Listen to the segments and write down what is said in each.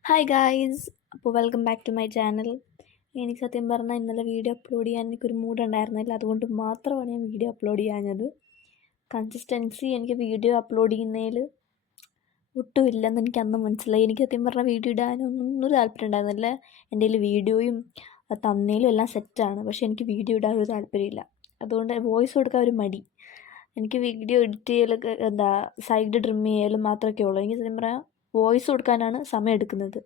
Hi guys, അപ്പോൾ welcome back to my channel. എനിക്ക് സത്യം പറഞ്ഞാൽ ഇന്നലെ വീഡിയോ അപ്ലോഡ് ചെയ്യാൻ എനിക്കൊരു മൂഡ് ഉണ്ടായിരുന്നില്ല. അതുകൊണ്ട് മാത്രമാണ് ഞാൻ വീഡിയോ അപ്ലോഡ് ചെയ്യാഞ്ഞത്. കൺസിസ്റ്റൻസി എനിക്ക് വീഡിയോ അപ്ലോഡ് ചെയ്യുന്നതിൽ ഒട്ടും ഇല്ലെന്ന് എനിക്ക് അന്ന് മനസ്സിലായി. എനിക്ക് സത്യം പറഞ്ഞാൽ വീഡിയോ ഇടാനൊന്നും താല്പര്യം ഉണ്ടായിരുന്നില്ല. എൻ്റെ കയ്യിൽ വീഡിയോയും തമ്മിലും എല്ലാം സെറ്റാണ്, പക്ഷേ എനിക്ക് വീഡിയോ ഇടാൻ ഒരു താല്പര്യമില്ല. അതുകൊണ്ട് വോയിസ് കൊടുക്കാൻ ഒരു മടി. എനിക്ക് വീഡിയോ എഡിറ്റ് ചെയ്യലൊക്കെ സൈഡ് ട്രിം ചെയ്യലും മാത്രമൊക്കെ ഉള്ളൂ. എനിക്ക് സത്യം പറഞ്ഞാൽ വോയിസ് കൊടുക്കാനാണ് സമയം എടുക്കുന്നത്.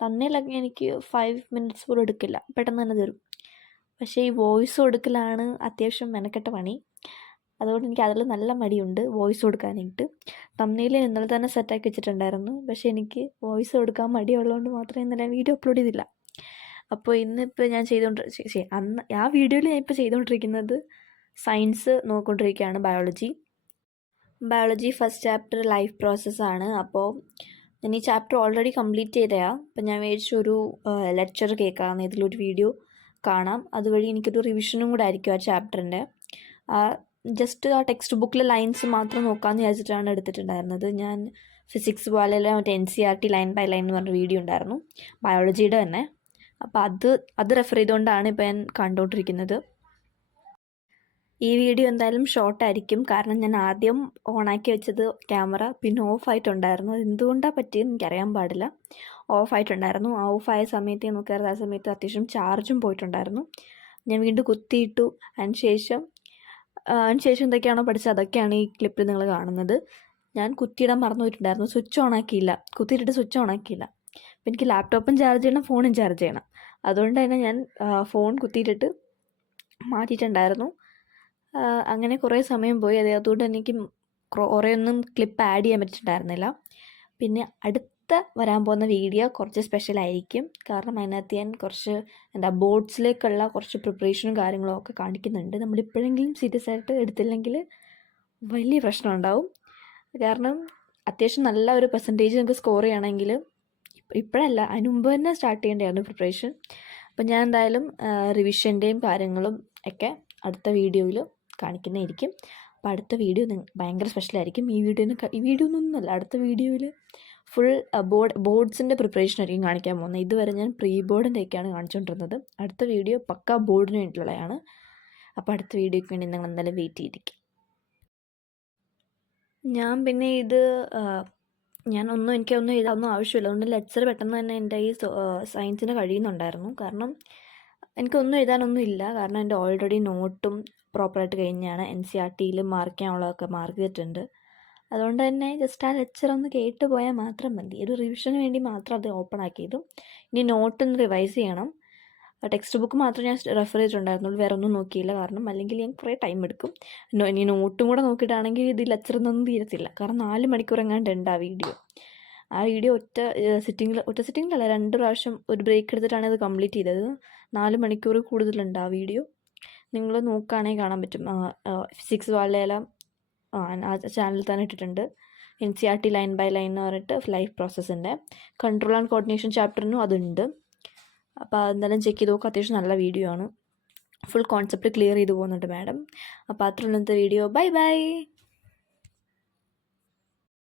തമ്മിലൊക്കെ എനിക്ക് 5 മിനിറ്റ്സ് പോലും എടുക്കില്ല, പെട്ടെന്ന് തന്നെ തരും. പക്ഷേ ഈ വോയിസ് കൊടുക്കലാണ് അത്യാവശ്യം മെനക്കെട്ട പണി. അതുകൊണ്ട് എനിക്ക് അതിൽ നല്ല മടിയുണ്ട് വോയിസ് കൊടുക്കാനായിട്ട്. തമ്മിൽ ഇന്നലെ തന്നെ സെറ്റാക്കി വെച്ചിട്ടുണ്ടായിരുന്നു, പക്ഷേ എനിക്ക് വോയിസ് കൊടുക്കാൻ മടിയുള്ളതുകൊണ്ട് മാത്രമേ ഇന്നലെ വീഡിയോ അപ്ലോഡ് ചെയ്തില്ല. അപ്പോൾ ഇന്നിപ്പോൾ ഞാൻ അന്ന് ആ വീഡിയോയിൽ ഞാൻ ഇപ്പോൾ ചെയ്തുകൊണ്ടിരിക്കുന്നത് സയൻസ് നോക്കിക്കൊണ്ടിരിക്കുകയാണ്, ബയോളജി ഫസ്റ്റ് ചാപ്റ്റർ ലൈഫ് പ്രോസസ്സാണ്. അപ്പോൾ ഞാൻ ഈ ചാപ്റ്റർ ഓൾറെഡി കംപ്ലീറ്റ് ചെയ്തതാണ്. അപ്പം ഞാൻ വിചാരിച്ചു ഒരു ലെക്ചർ കേൾക്കാം, ഇതിലൊരു വീഡിയോ കാണാം. അതുവഴി എനിക്കൊരു റിവിഷനും കൂടെ ആയിരിക്കും ആ ചാപ്റ്ററിൻ്റെ. ജസ്റ്റ് ആ ടെക്സ്റ്റ് ബുക്കിലെ ലൈൻസ് മാത്രം നോക്കാമെന്ന് വിചാരിച്ചിട്ടാണ് എടുത്തിട്ടുണ്ടായിരുന്നത്. ഞാൻ ഫിസിക്സ് പോലെയുള്ള മറ്റേ NCERT ലൈൻ ബൈ ലൈൻ എന്ന് പറഞ്ഞ വീഡിയോ ഉണ്ടായിരുന്നു, ബയോളജിയുടെ തന്നെ. അപ്പോൾ അത് റെഫർ ചെയ്തുകൊണ്ടാണ് ഇപ്പോൾ ഞാൻ കണ്ടുകൊണ്ടിരിക്കുന്നത്. ഈ വീഡിയോ എന്തായാലും ഷോർട്ടായിരിക്കും, കാരണം ഞാൻ ആദ്യം ഓണാക്കി വെച്ചത് ക്യാമറ, പിന്നെ ഓഫായിട്ടുണ്ടായിരുന്നു. അത് എന്തുകൊണ്ടാണ് പറ്റിയെന്ന് എനിക്കറിയാൻ പാടില്ല. ഓഫായിട്ടുണ്ടായിരുന്നു. ആ ഓഫായ സമയത്ത് ഞാൻ നോക്കിയാൽ ആ സമയത്ത് അത്യാവശ്യം ചാർജും പോയിട്ടുണ്ടായിരുന്നു. ഞാൻ വീണ്ടും കുത്തിയിട്ടു. അതിനുശേഷം എന്തൊക്കെയാണോ പഠിച്ചത് അതൊക്കെയാണ് ഈ ക്ലിപ്പിൽ നിങ്ങൾ കാണുന്നത്. ഞാൻ കുത്തിയിടാൻ മറന്നു പോയിട്ടുണ്ടായിരുന്നു, സ്വിച്ച് ഓൺ ആക്കിയില്ല. കുത്തിയിട്ടിട്ട് സ്വിച്ച് ഓൺ ആക്കിയില്ല. അപ്പം എനിക്ക് ലാപ്ടോപ്പും ചാർജ് ചെയ്യണം, ഫോണും ചാർജ് ചെയ്യണം. അതുകൊണ്ട് തന്നെ ഞാൻ ഫോൺ കുത്തിയിട്ടിട്ട് മാറ്റിയിട്ടുണ്ടായിരുന്നു. അങ്ങനെ കുറേ സമയം പോയി. അതുകൊണ്ട് എനിക്ക് കുറേയൊന്നും ക്ലിപ്പ് ആഡ് ചെയ്യാൻ പറ്റിയിട്ടുണ്ടായിരുന്നില്ല. പിന്നെ അടുത്ത വരാൻ പോകുന്ന വീഡിയോ കുറച്ച് സ്പെഷ്യലായിരിക്കും, കാരണം അതിനകത്ത് ഞാൻ കുറച്ച് ബോർഡ്സിലേക്കുള്ള കുറച്ച് പ്രിപ്പറേഷനും കാര്യങ്ങളും ഒക്കെ കാണിക്കുന്നുണ്ട്. നമ്മളിപ്പോഴെങ്കിലും സീരിയസ് ആയിട്ട് എടുത്തില്ലെങ്കിൽ വലിയ പ്രശ്നം ഉണ്ടാവും. കാരണം അത്യാവശ്യം നല്ല ഒരു പെർസെൻറ്റേജ് നമുക്ക് സ്കോർ ചെയ്യണമെങ്കിൽ ഇപ്പോഴല്ല, അതിന് മുമ്പ് തന്നെ സ്റ്റാർട്ട് ചെയ്യേണ്ടതാണ് പ്രിപ്പറേഷൻ. അപ്പം ഞാൻ എന്തായാലും റിവിഷൻ്റെയും കാര്യങ്ങളും ഒക്കെ അടുത്ത വീഡിയോയിൽ കാണിക്കുന്നതായിരിക്കും. അപ്പോൾ അടുത്ത വീഡിയോ ഭയങ്കര സ്പെഷ്യലായിരിക്കും. ഈ വീഡിയോ ഒന്നുമല്ല, അടുത്ത വീഡിയോയിൽ ഫുൾ ബോർഡ്സിൻ്റെ പ്രിപ്പറേഷൻ ആയിരിക്കും കാണിക്കാൻ പോകുന്നത്. ഇതുവരെ ഞാൻ പ്രീ ബോർഡിൻ്റെയൊക്കെയാണ് കാണിച്ചുകൊണ്ടിരുന്നത്. അടുത്ത വീഡിയോ പക്കാ ബോർഡിന് വേണ്ടിയിട്ടുള്ളതാണ്. അപ്പോൾ അടുത്ത വീഡിയോയ്ക്ക് വേണ്ടി നിങ്ങൾ എന്തായാലും വെയിറ്റ് ചെയ്തിരിക്കും. ഞാൻ പിന്നെ എനിക്കൊന്നും ഇതൊന്നും ആവശ്യമില്ല. അതുകൊണ്ട് ലെക്ചർ പെട്ടെന്ന് തന്നെ എൻ്റെ ഈ സയൻസിന് കഴിയുന്നുണ്ടായിരുന്നു. കാരണം എനിക്കൊന്നും എഴുതാനൊന്നും ഇല്ല, കാരണം എൻ്റെ ഓൾറെഡി നോട്ടും പ്രോപ്പറായിട്ട് കഴിഞ്ഞാണ്. NCERTയിൽ മാർക്ക് ചെയ്യാനുള്ളതൊക്കെ മാർക്ക് ചെയ്തിട്ടുണ്ട്. അതുകൊണ്ട് തന്നെ ജസ്റ്റ് ആ ലെക്ചർ ഒന്ന് കേട്ട് പോയാൽ മാത്രം മതി. ഒരു റിവിഷന് വേണ്ടി മാത്രം അത് ഓപ്പൺ ആക്കിയതു. ഇനി നോട്ടൊന്ന് റിവൈസ് ചെയ്യണം. ടെക്സ്റ്റ് ബുക്ക് മാത്രം ഞാൻ റെഫർ ചെയ്തിട്ടുണ്ടായിരുന്നുള്ളൂ, വേറെ ഒന്നും നോക്കിയില്ല. കാരണം അല്ലെങ്കിൽ ഞാൻ കുറേ ടൈം എടുക്കും. ഇനി നോട്ടും കൂടെ നോക്കിയിട്ടാണെങ്കിൽ ഇത് ലെക്ചറൊന്നും തീരത്തില്ല. കാരണം 4 മണിക്കൂർ എങ്ങാണ്ട് ഉണ്ട് ആ വീഡിയോ. ഒറ്റ സിറ്റിങ്ങിലല്ല, 2 പ്രാവശ്യം ഒരു ബ്രേക്ക് എടുത്തിട്ടാണ് ഇത് കംപ്ലീറ്റ് ചെയ്തത്. 4 മണിക്കൂർ കൂടുതലുണ്ട് ആ വീഡിയോ. നിങ്ങൾ നോക്കുകയാണെങ്കിൽ കാണാൻ പറ്റും. ഫിസിക്സ് വളരെയെല്ലാം ആ ചാനലിൽ തന്നെ ഇട്ടിട്ടുണ്ട്. NCERT ലൈൻ ബൈ ലൈൻ എന്ന് പറഞ്ഞിട്ട് ലൈഫ് പ്രോസസ്സിൻ്റെ കൺട്രോൾ ആൻഡ് കോർഡിനേഷൻ ചാപ്റ്ററിനും അതുണ്ട്. അപ്പോൾ അതെന്തായാലും ചെക്ക് ചെയ്ത് നോക്കുക. അത്യാവശ്യം നല്ല വീഡിയോ ആണ്. ഫുൾ കോൺസെപ്റ്റ് ക്ലിയർ ചെയ്ത് പോകുന്നുണ്ട് മാഡം. അപ്പോൾ അത്ര ഇന്നത്തെ വീഡിയോ. ബൈ.